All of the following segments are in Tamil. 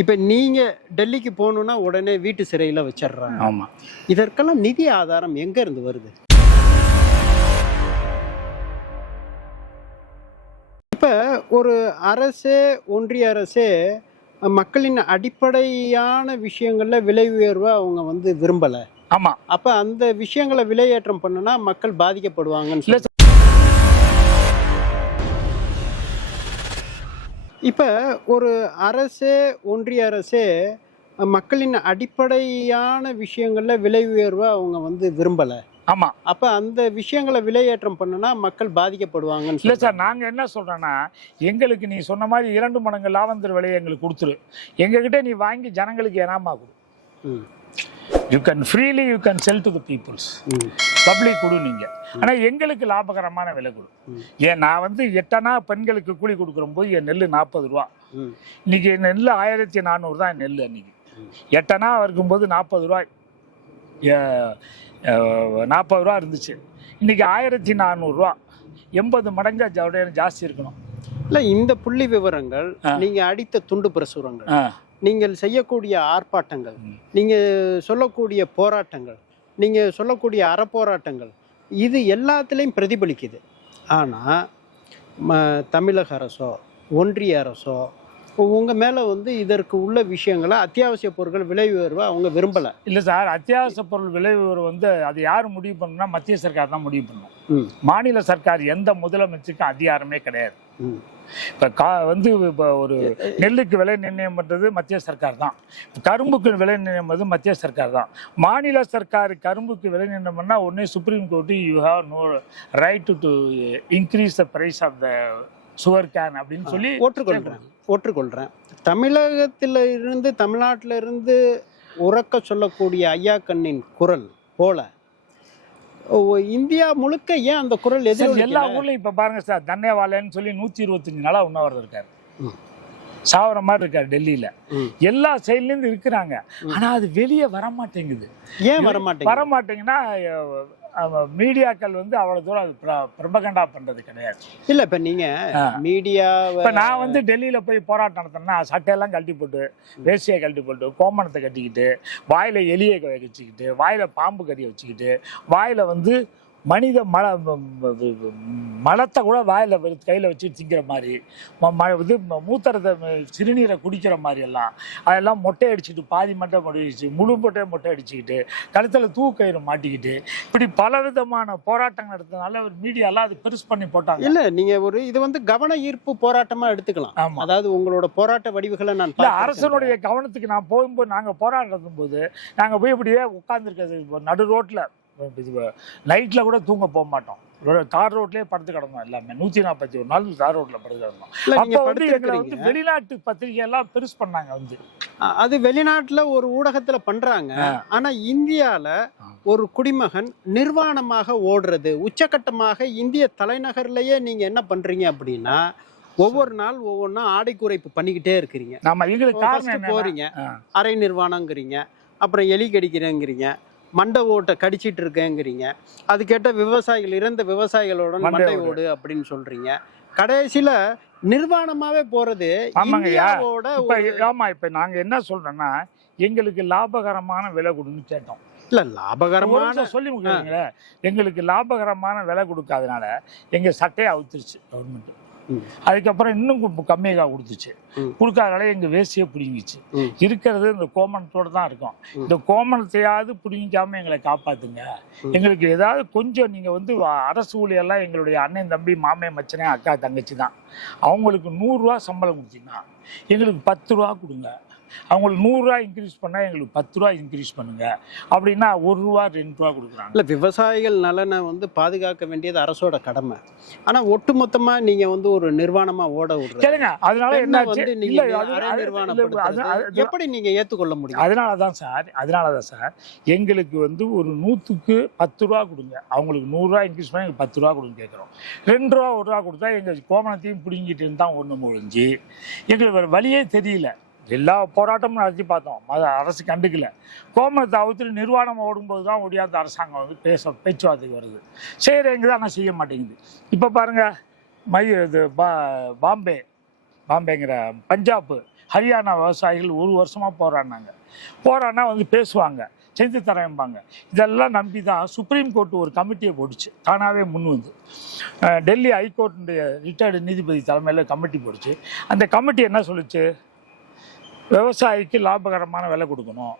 இப்ப நீங்க டெல்லிக்கு போகணும்னா உடனே வீட்டு சிறையில வச்சிடுறாங்க. ஆமா. இதற்கெல்லாம் நிதி ஆதாரம் எங்க இருந்து வருது? இப்ப ஒரு அரசே, ஒன்றிய அரசே மக்களின் அடிப்படையான விஷயங்கள்ல விலை உயர்வை அவங்க விரும்பல. ஆமா. அப்ப அந்த விஷயங்களை விலையேற்றம் பண்ணுனா மக்கள் பாதிக்கப்படுவாங்கன்னு இல்ல சொல்லி. இப்ப ஒரு அரசே, ஒன்றிய அரசே மக்களின் அடிப்படையான விஷயங்கள்ல விலை உயர்வை அவங்க விரும்பல. ஆமா. அப்ப அந்த விஷயங்களை விலையேற்றம் பண்ணுனா மக்கள் பாதிக்கப்படுவாங்கன்னு இல்ல சொல்லி. சார், நாங்க என்ன சொல்றோம்னா, எங்களுக்கு நீ சொன்ன மாதிரி 2 மடங்கு லாபந்தர் விலையை எங்களுக்கு கொடுத்துரு. எங்ககிட்ட நீ வாங்கி ஜனங்களுக்கு ஏனாமா கொடு. You can freely you can sell to the peoples. Public கொடு நீங்க. ஆனா எங்களுக்கு லாபகரமான விலை கொடு. ஏன் நான் 8 அணா பெண்களுக்கு கூலி கொடுக்குற போது என் நெல் 40 ரூபா. இன்னைக்கு நெல் 1400 தான் நெல். அன்னைக்கு 8 அணா இருக்கும்போது 40 ரூபாய் 40 ரூபா இருந்துச்சு. இன்னைக்கு 1400 ரூபா. 80 மடங்கு ஜாஸ்தி இருக்கணும். இல்ல, இந்த புள்ளி விவரங்கள், நீங்க அடித்த துண்டு பிரசுரங்கள், நீங்கள் செய்யக்கூடிய ஆர்ப்பாட்டங்கள், நீங்க சொல்லக்கூடிய போராட்டங்கள், நீங்க சொல்லக்கூடிய அறப்போராட்டங்கள், இது எல்லாத்துலேயும் பிரதிபலிக்குது. ஆனா தமிழக அரசோ ஒன்றிய அரசோ உங்க மேல இதற்கு உள்ள விஷயங்களை, அத்தியாவசிய பொருட்கள் விலை உயர்வை அவங்க விரும்பல. இல்ல சார், அத்தியாவசிய பொருள் விலை உயர்வு அது யாரு முடிவு பண்ணணும்னா மத்திய சர்க்கார் தான் முடிவு பண்ணணும். மாநில சர்க்கார் எந்த முதலமைச்சருக்கும் அதிகாரமே கிடையாது. இப்ப ஒரு நெல்லுக்கு விலை நிர்ணயம் பண்றது மத்திய சர்க்கார் தான். கரும்புக்கு விலை நிர்ணயம் பண்றது மத்திய சர்க்கார் தான். மாநில சர்க்கார் கரும்புக்கு விலை நிர்ணயம் பண்ணா உடனே supreme court you have no right to increase the price of the sugar can அப்படின்னு சொல்லி ஒற்றுக்கொள்றேன். தமிழகத்திலிருந்து, தமிழ்நாட்டிலிருந்து உறக்க சொல்லக்கூடிய ஐயா கண்ணின் குரல் போல இந்தியா முழுக்க ஏன் அந்த குரல் எதிர்ப்பு? எல்லா ஊர்லயும் இப்ப பாருங்க சார், தன்னைவாளன்னு சொல்லி 125 நாளா உண்ணாவிரதம் இருக்காரு. சாவர மாதிரி இருக்காரு டெல்லியில. எல்லா சைட்ல இருந்து இருக்கிறாங்க. ஆனா அது வெளியே வரமாட்டேங்குது. ஏன் வரமாட்டேங்கன்னா மீடியாக்கள் அவ்வளவு தூரம் அது பிரபகண்டா பண்றது கிடையாது. இல்ல, இப்ப நீங்க மீடியா, இப்ப நான் டெல்லியில போய் போராட்டம் நடத்தினா சட்டையெல்லாம் கழட்டி போட்டு, வேஷ்டியை கழட்டி போட்டு, கோமணத்தை கட்டிக்கிட்டு, வாயில எலியை வச்சுக்கிட்டு, வாயில பாம்பு கறியை வச்சுக்கிட்டு, வாயில மனித மலத்தை கூட வாயில கையில வச்சு திங்கிற மாதிரி, மூத்தரத்தை சிறுநீரை குடிக்கிற மாதிரி எல்லாம், அதெல்லாம் மொட்டை அடிச்சுட்டு, பாதி மட்டை மொட்டை முழு மொட்டை அடிச்சுக்கிட்டு, கழுத்துல தூக்கயிறு மாட்டிக்கிட்டு, இப்படி பல விதமான போராட்டங்கள் நடத்தினால ஒரு மீடியாலாம் அது பெருசு பண்ணி போட்டாங்க. இல்ல, நீங்க இது கவன ஈர்ப்பு போராட்டமா எடுத்துக்கலாம். அதாவது உங்களோட போராட்ட வடிவுகளை நான் அரசனுடைய கவனத்துக்கு நான் போகும்போது, நாங்க போராட்டம் போது நாங்க போய் இப்படியே உட்கார்ந்துருக்கிறது நடு ரோட்ல, நைட்ல கூட தூங்க போக மாட்டோம். தார் ரோட்லயே படுத்து கிடந்தோம். எல்லாமே 141 நாள் தார் ரோட்ல படுத்து கிடந்தோம். அப்ப வெளிநாட்டு பத்திரிகை எல்லாம் பெருசு பண்ணாங்க. அது வெளிநாட்டுல ஒரு ஊடகத்துல பண்றாங்க. ஆனா இந்தியால ஒரு குடிமகன் நிர்வாணமாக ஓடுறது, உச்சகட்டமாக இந்திய தலைநகர்லயே நீங்க என்ன பண்றீங்க அப்படின்னா, ஒவ்வொரு நாள் ஒவ்வொன்னா ஆடை குறைப்பு பண்ணிக்கிட்டே இருக்கிறீங்க. போறீங்க, அரை நிர்வாணங்கிறீங்க, அப்புறம் எலி கடிக்கிறேங்கிறீங்க, மண்டை ஓட்டை கடிச்சிட்டு இருக்கேங்கிறீங்க, அது கேட்ட விவசாயிகள், இறந்த விவசாயிகளோட மண்டை ஓடு அப்படின்னு சொல்றீங்க. கடைசியில நிர்வாணமாவே போறது இந்தியாவோட. இப்ப நாங்க என்ன சொல்றோம்னா, எங்களுக்கு லாபகரமான விலை கொடுன்னு கேட்டோம். இல்ல, லாபகரமான சொல்லி முடியுங்களே, எங்களுக்கு லாபகரமான விலை கொடுக்காதனால எங்க சட்டையை அவுத்துருச்சு கவர்மெண்ட். அதுக்கப்புறம் இன்னும் கம்மியாக கொடுத்துச்சு. கொடுக்காதனால எங்க வேஸ்டியே பிடிங்கிச்சு. இருக்கிறது இந்த கோமணத்தோட தான் இருக்கும். இந்த கோமணத்தையாவது பிடிக்காம எங்களை காப்பாத்துங்க. எங்களுக்கு ஏதாவது கொஞ்சம் நீங்க அரசு ஊழியெல்லாம் எங்களுடைய அண்ணன், தம்பி, மாமே, மச்சனே, அக்கா, தங்கச்சி தான். அவங்களுக்கு 100 ரூபா சம்பளம் கொடுத்தீங்கன்னா எங்களுக்கு 10 ரூபா கொடுங்க. அவங்களுக்கு 100 ரூபா இன்க்ரீஸ் பண்ணா எங்களுக்கு 10 ரூபா இன்க்ரீஸ் பண்ணுங்க அப்படின்னா 1 ரூபா 2 ரூபா கொடுக்குறாங்க. இல்ல, விவசாயிகள் நலனை பாதுகாக்க வேண்டியது அரசோட கடமை. ஆனா ஒட்டுமொத்தமா நீங்க ஒரு நிர்வாணமா ஓட விடுறீங்க. அதனால என்ன எப்படி நீங்க ஏத்துக்கொள்ள முடியும்? அதனாலதான் சார் எங்களுக்கு ஒரு 100க்கு 10 ரூபா கொடுங்க. அவங்களுக்கு 100 ரூபா இன்க்ரீஸ் பண்ணி 10 ரூபா கொடுங்க கேட்கிறோம். 2 ரூபா 1 ரூபா கொடுத்தா எங்க கோமணத்தையும் பிடிங்கிட்டு இருந்தா ஒண்ணு முடிஞ்சு எங்களுக்கு வேற வழியே தெரியல. எல்லா போராட்டமும் நடத்தி பார்த்தோம், அரசு கண்டுக்கல. கோமணத்தை அவுத்துட்டு நிர்வாணம் ஓடும்போது தான் ஒடியாத அரசாங்கம் பேச்சுவார்த்தைக்கு வருது. செய்கிறேங்க தான், ஆனால் செய்ய மாட்டேங்குது. இப்போ பாருங்க, பாம்பேங்கிற பஞ்சாப் ஹரியானா விவசாயிகள் 1 வருஷமாக போராடினா வந்து பேசுவாங்க, செஞ்சு தரேன்பாங்க. இதெல்லாம் நம்பி தான் சுப்ரீம் கோர்ட் ஒரு கமிட்டியை போட்டுச்சு, தானாகவே முன் வந்து. டெல்லி ஹைகோர்ட்டுடைய ரிட்டையர்டு நீதிபதி தலைமையில் கமிட்டி போட்டுச்சு. அந்த கமிட்டி என்ன சொல்லுச்சு, விவசாயிக்கு லாபகரமான விலை கொடுக்கணும்,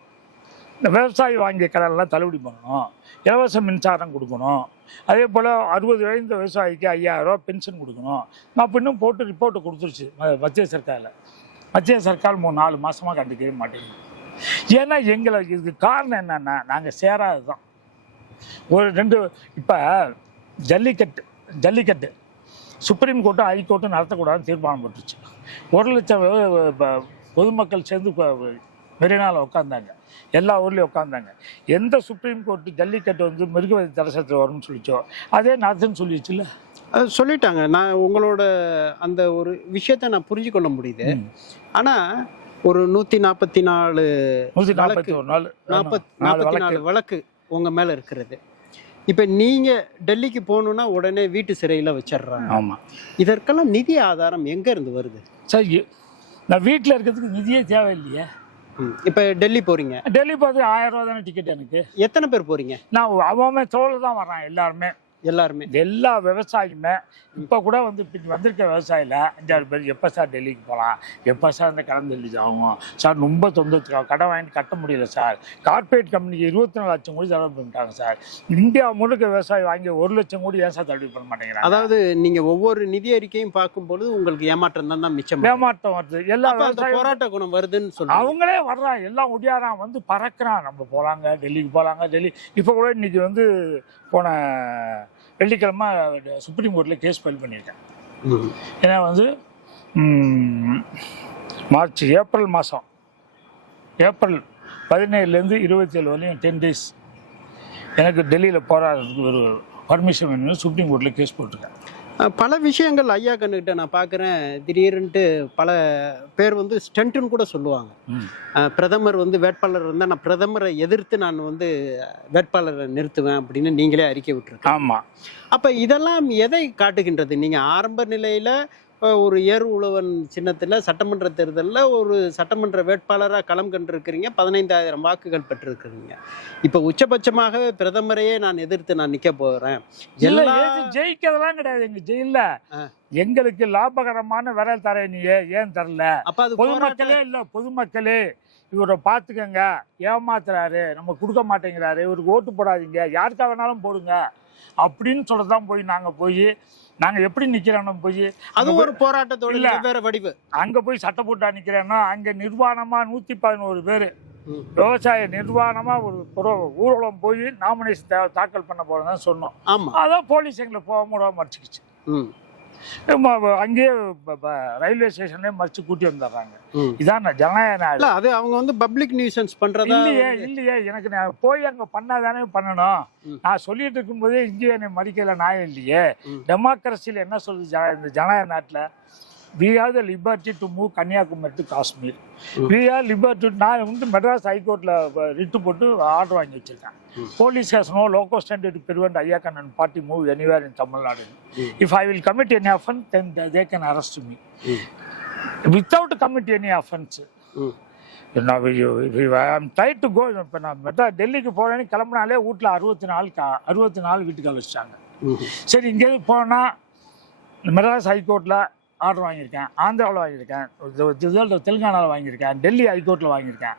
இந்த விவசாயி வாங்கிய கடனெல்லாம் தள்ளுபடி பண்ணணும், இலவச மின்சாரம் கொடுக்கணும், அதே போல் 60 வயது விவசாயிக்கு 5000 ரூபா பென்ஷன் கொடுக்கணும் அப்படின்னு போட்டு ரிப்போர்ட்டை கொடுத்துருச்சு மத்திய சர்க்காரில். மத்திய சர்க்கார் 4 மாதமாக கண்டுக்கவே மாட்டேங்குது. ஏன்னா இதுக்கு காரணம் என்னென்னா, நாங்கள் சேராது தான். ஒரு 2 இப்போ ஜல்லிக்கட்டு சுப்ரீம் கோர்ட்டும் ஹைகோர்ட்டும் நடத்தக்கூடாதுன்னு தீர்மானம் போட்டுருச்சு. 1 லட்சம் பொதுமக்கள் சேர்ந்து மெரினாவில் உட்காந்தாங்க, எல்லா ஊர்லேயும் உட்காந்தாங்க. எந்த சுப்ரீம் கோர்ட்டு ஜல்லிக்கட்டு வந்து மிருகவதை தடசத்தில் வரும்னு சொல்லிச்சோ அதே நடத்துன்னு சொல்லிடுச்சுல்ல. அது சொல்லிட்டாங்க. நான் உங்களோட அந்த ஒரு விஷயத்த நான் புரிஞ்சு கொள்ள முடியுது. ஆனால் ஒரு 144 வழக்கு உங்கள் மேலே இருக்கிறது. இப்போ நீங்கள் டெல்லிக்கு போகணுன்னா உடனே வீட்டு சிறையில் வச்சிடுறாங்க. ஆமாம். இதற்கெல்லாம் நிதி ஆதாரம் எங்கேருந்து வருது? சரி, நான் வீட்டில் இருக்கிறதுக்கு நிதியே தேவையில்லையே. இப்போ டெல்லி போகிறீங்க, டெல்லி போகிறது 1000 ரூபா தானே டிக்கெட். எனக்கு எத்தனை பேர் போகிறீங்க? நான் அவன் தோல் தான் வர்றான். எல்லா விவசாயியுமே இப்போ கூட வந்து வந்திருக்க விவசாயியில் 5-6 பேர் எப்போ சார் டெல்லிக்கு போகலாம், எப்போ சார் இந்த கடன் டெல்லி ஆகும் சார், ரொம்ப தொந்தரவு, கடன் வாங்கி கட்ட முடியல சார், கார்பரேட் கம்பெனிக்கு 24 லட்சம் கோடி தள்ளுபடி பண்ணிட்டாங்க சார், இந்தியா முழுக்க விவசாயி வாங்கி 1 லட்சம் கோடி ஏன் சார் தள்ளுபடி பண்ண மாட்டேங்கிறாங்க. அதாவது நீங்கள் ஒவ்வொரு நிதி அறிக்கையும் பார்க்கும்பொழுது உங்களுக்கு ஏமாற்றம் தான் மிச்சம். ஏமாற்றம் வருது. எல்லா போராட்ட குணம் வருதுன்னு சொல்லுவாங்க. அவங்களே வர்றான், எல்லாம் ஒடியாரான் வந்து பறக்கிறான். நம்ம போகலாங்க, டெல்லிக்கு போகலாங்க. டெல்லி இப்போ கூட இன்னைக்கு வந்து போன வெள்ளிக்கிழமை சுப்ரீம் கோர்ட்டில் கேஸ் ஃபைல் பண்ணியிருக்கேன். ஏன்னா வந்து ஏப்ரல் மாதம் ஏப்ரல் 17லேருந்து 27 வரையும் 10 days எனக்கு டெல்லியில் போராடுறதுக்கு ஒரு பர்மிஷன் வேணும்னு சுப்ரீம் கோர்ட்டில் கேஸ் போட்டிருக்கேன். பல விஷயங்கள் ஐயா கண்ணுக்கிட்ட நான் பார்க்குறேன். திடீர்னுட்டு பல பேர் வந்து ஸ்டண்ட்டுன்னு கூட சொல்லுவாங்க. பிரதமர் வந்து வேட்பாளர் இருந்தால் நான் பிரதமரை எதிர்த்து நான் வந்து வேட்பாளரை நிறுத்துவேன் அப்படின்னு நீங்களே அறிக்கை விட்டுருக்கேன். ஆமாம். அப்போ இதெல்லாம் எதை காட்டுகின்றது? நீங்கள் ஆரம்ப நிலையில் ஒரு ஏர் உழவன் சின்னத்தில் சட்டமன்ற தேர்தலில் ஒரு சட்டமன்ற வேட்பாளராக களம் கண்டிருக்கிறீங்க, 15000 வாக்குகள் பெற்றிருக்கிறீங்க. இப்போ உச்சபட்சமாக பிரதமரையே நான் எதிர்த்து நான் நிற்க போகிறேன். ஜெயிக்கிறதெல்லாம் கிடையாது. எங்க ஜெயில எங்களுக்கு லாபகரமான விலை தர நீ ஏன் தரல? அப்ப அது பொதுமக்களே இல்லை, பொதுமக்களே இவரை பார்த்துக்கங்க, ஏமாத்துறாரு, நம்ம கொடுக்க மாட்டேங்கிறாரு, இவருக்கு ஓட்டு போடாதீங்க, யாருக்கா வேணாலும் போடுங்க அப்படின்னு சொல்லதான் நாங்கள் எப்படி நிற்கிறோன்னா அது ஒரு போராட்டத்தோட வேற வடிவு. அங்கே போய் சட்டை போட்டா நிற்கிறேன்னா அங்கே நிர்வாணமாக 111 பேர் விவசாய நிர்வாணமாக ஒரு ஊர்வலம் போய் நாமினேஷன் தாக்கல் பண்ண போகிறதான் சொன்னோம். ஆமாம். அதான் போலீஸ் எங்களை போக முடியாமல் மறைச்சிக்கிச்சு. அங்கேயே ரயில்வே ஸ்டேஷன்லேயே மறைச்சு கூட்டி வந்துடுறாங்க. இதான் ஜனநாயக. அது அவங்க வந்து பப்ளிக் நியூசன்ஸ் பண்றது இல்லையே. எனக்கு நான் போய் அங்கே பண்ணாதானே பண்ணணும். நான் சொல்லிட்டு இருக்கும்போதே இங்கே என்னை மறிக்கல நியாயம் இல்லையே. டெமோக்ரஸியில் என்ன சொல்லுது இந்த ஜனநாயக நாட்டில்? We have the liberty to move Kanyakumari to Kashmir. We have liberty. நான் வந்து மெட்ராஸ் ஹைகோர்ட்டில் ரிட்டு போட்டு ஆர்டர் வாங்கி வச்சிருக்கேன். Police has no locus standi to prevent Ayyakan and party move anywhere in Tamil Nadu. If I will commit any offense, then they can arrest me. Without commit any offense. Now I am trying to go. இப்போ நான் டெல்லிக்கு போகிறேன்னு கிளம்புனாலே வீட்டில் 64 வீட்டுக்கு அழைச்சிட்டாங்க. சரி, இங்கேருந்து போனால் மெட்ராஸ் ஹைகோர்ட்டில் ஆர்டர் வாங்கியிருக்கேன், ஆந்திராவில் வாங்கியிருக்கேன், தெலுங்கானாவில் வாங்கியிருக்கேன், டெல்லி ஹைகோர்ட்டில் வாங்கியிருக்கேன்.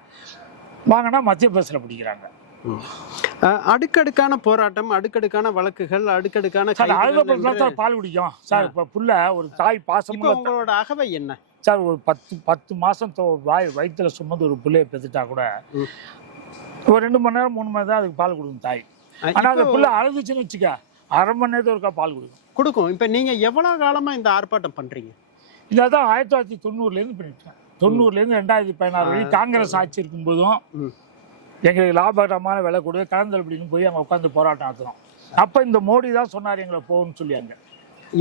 வாங்கினா மத்திய பிரதேசத்தில் பிடிக்கிறாங்க. அடுக்கடுக்கான போராட்டம், அடுக்கடுக்கான வழக்குகள், அடுக்கடுக்கான பால் குடிக்கும் சார். இப்போ புள்ள ஒரு தாய் பாசம். உங்களோட அகவை என்ன சார்? ஒரு 10 மாதம் வயிற்றுல சுமந்து ஒரு பிள்ளையை பெற்றுட்டா கூட ஒரு 2 மணி நேரம் 3 மணி தான் அதுக்கு பால் கொடுக்கும் தாய். ஆனால் அந்த பிள்ளை அழுதுச்சுன்னு வச்சுக்க, அரை மணி நேரத்துக்கு ஒருக்கா பால் கொடுக்கும். இப்போ நீங்கள் எவ்வளோ காலமாக இந்த ஆர்ப்பாட்டம் பண்ணுறீங்க? இதான் 1990லேருந்து பண்ணிட்டேன். 90லேருந்து 2016 வரை காங்கிரஸ் ஆட்சி இருக்கும்போதும் எங்களுக்கு லாபகரமான விலை கொடு, கலந்தல் போய் அங்கே உட்காந்து போராட்டம் நடத்துகிறோம். அப்போ இந்த மோடி தான் சொன்னார் எங்களை போகணும்னு சொல்லி. அங்கே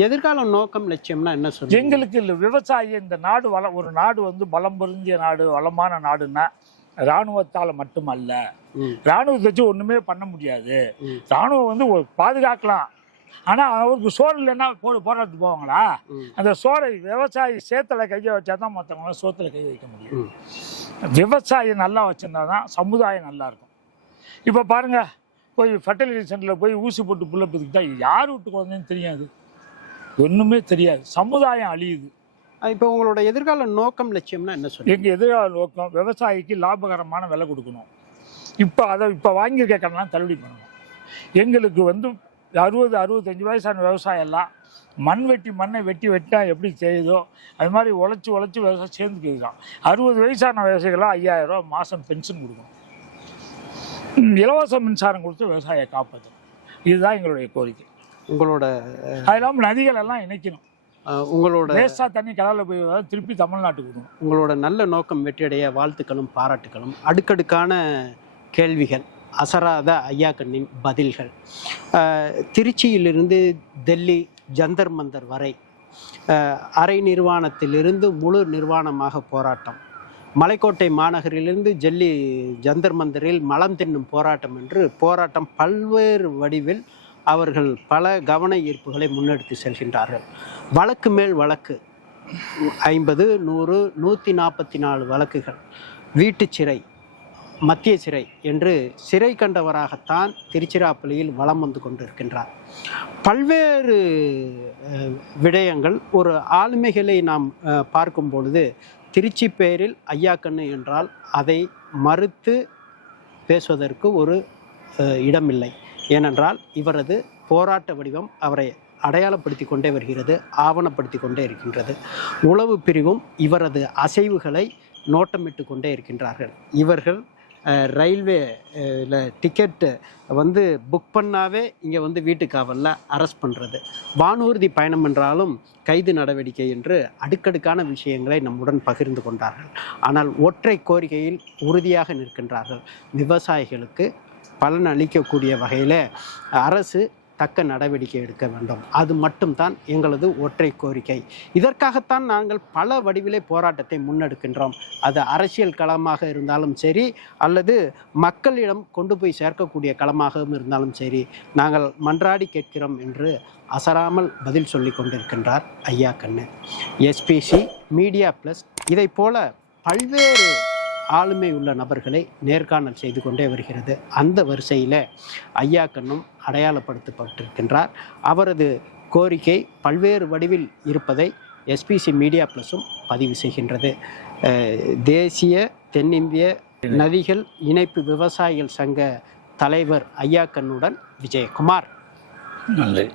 எதிர்கால நோக்கம் லட்சியம்னா என்ன சொல்லுங்க? எங்களுக்கு இல்லை, விவசாயி இந்த நாடு ஒரு நாடு வந்து பலம் பொருந்திய நாடு, வளமான நாடுன்னா இராணுவத்தால் மட்டுமல்ல. இராணுவத்தை வச்சு ஒன்றுமே பண்ண முடியாது. இராணுவம் வந்து பாதுகாக்கலாம், ஆனால் அவருக்கு சோறு இல்லைன்னா போராட்டத்துக்கு போவாங்களா? அந்த சோறை விவசாயி சேத்துல கையை வச்சா தான் மற்றவங்களால சோத்துல கை வைக்க முடியும். விவசாயி நல்லா வச்சிருந்தா தான் சமுதாயம் நல்லா இருக்கும். இப்போ பாருங்க, போய் ஃபர்டிலிட்டி சென்டரில் போய் ஊசி போட்டு புள்ள பதுக்கிட்டா யார் விட்டு குழந்தைன்னு தெரியாது, ஒன்றுமே தெரியாது. சமுதாயம் அழியுது. இப்போ உங்களோட எதிர்கால நோக்கம் லட்சியம்னா என்ன சொல்லுங்க? எங்கள் எதிர்கால நோக்கம் விவசாயிக்கு லாபகரமான விலை கொடுக்கணும். இப்போ வாங்கியிருக்க கடனெலாம் தள்ளுபடி பண்ணணும். எங்களுக்கு 60-65 வயசான விவசாயம் எல்லாம் மண்ணை வெட்டினா எப்படி செய்யுதோ அது மாதிரி உழைச்சி விவசாயம் சேர்ந்துக்கிது தான். 60 வயசான விவசாயிகளாம் 5000 ரூபா மாதம் பென்ஷன் கொடுக்கணும். இலவச மின்சாரம் கொடுத்து விவசாயியை காப்பாற்றணும். இதுதான் எங்களுடைய கோரிக்கை. உங்களோட அது இல்லாமல் நதிகள் எல்லாம் இணைக்கணும். உங்களோட வேஸ்டா தண்ணி கடலில் போய் திருப்பி தமிழ்நாட்டுக்கு கொடுக்கணும். உங்களோட நல்ல நோக்கம் வெற்றியடைய வாழ்த்துக்களும் பாராட்டுகளும். அடுக்கடுக்கான கேள்விகள், அசராத ஐயா கண்ணின் பதில்கள். திருச்சியிலிருந்து டெல்லி ஜந்தர் மந்தர் வரை அரை நிர்வாணத்திலிருந்து முழு நிர்வாணமாக போராட்டம், மலைக்கோட்டை மாநகரிலிருந்து ஜந்தர் மந்தரில் மலம் தின்னும் போராட்டம் என்று போராட்டம் பல்வேறு வடிவில் அவர்கள் பல கவன ஈர்ப்புகளை முன்னெடுத்து செல்கின்றார்கள். வழக்கு மேல் வழக்கு, 50, 100, 144 வழக்குகள், வீட்டு சிறை, மத்திய சிறை என்று சிறை கண்டவராகத்தான் திருச்சிராப்பள்ளியில் வலம் வந்து கொண்டிருக்கின்றார். பல்வேறு விடயங்கள், ஒரு ஆளுமைகளை நாம் பார்க்கும் பொழுது திருச்சி பேரில் ஐயா கண்ணு என்றால் அதை மறுத்து பேசுவதற்கு ஒரு இடமில்லை. ஏனென்றால் இவரது போராட்ட வடிவம் அவரை அடையாளப்படுத்தி கொண்டே வருகிறது, ஆவணப்படுத்தி கொண்டே இருக்கின்றது. உளவு பிரிவும் இவரது அசைவுகளை நோட்டமிட்டு கொண்டே இருக்கின்றார்கள். இவர்கள் ரயில்வேல டிக்கெட்டு புக் பண்ணாவே இங்கே வீட்டு காவலில் அரெஸ்ட் பண்ணுறது, வானூர்தி பயணம் என்றாலும் கைது நடவடிக்கை என்று அடுக்கடுக்கான விஷயங்களை நம்முடன் பகிர்ந்து கொண்டார்கள். ஆனால் ஒற்றை கோரிக்கையில் உறுதியாக நிற்கின்றார்கள். விவசாயிகளுக்கு பலன் அளிக்கக்கூடிய வகையில் அரசு தக்க நடவடிக்கை எடுக்க வேண்டும். அது மட்டும்தான் எங்களது ஒற்றை கோரிக்கை. இதற்காகத்தான் நாங்கள் பல வடிவிலே போராட்டத்தை முன்னெடுக்கின்றோம். அது அரசியல் களமாக இருந்தாலும் சரி, அல்லது மக்களிடம் கொண்டு போய் சேர்க்கக்கூடிய களமாகவும் இருந்தாலும் சரி, நாங்கள் மன்றாடி கேட்கிறோம் என்று அசராமல் பதில் சொல்லி கொண்டிருக்கின்றார் ஐயா கண்ணு. எஸ்பிசி மீடியா ப்ளஸ் இதை போல பல்வேறு ஆளுமை உள்ள நபர்களை நேர்காணல் செய்து கொண்டே வருகிறது. அந்த வரிசையில் ஐயா கண்ணும் அடையாளப்படுத்தப்பட்டிருக்கின்றார். அவரது கோரிக்கை பல்வேறு வடிவில் இருப்பதை எஸ்பிசி மீடியா ப்ளஸும் பதிவு செய்கின்றது. தேசிய தென்னிந்திய நதிகள் இணைப்பு விவசாயிகள் சங்க தலைவர் ஐயா கண்ணுடன் விஜயகுமார். நன்றி.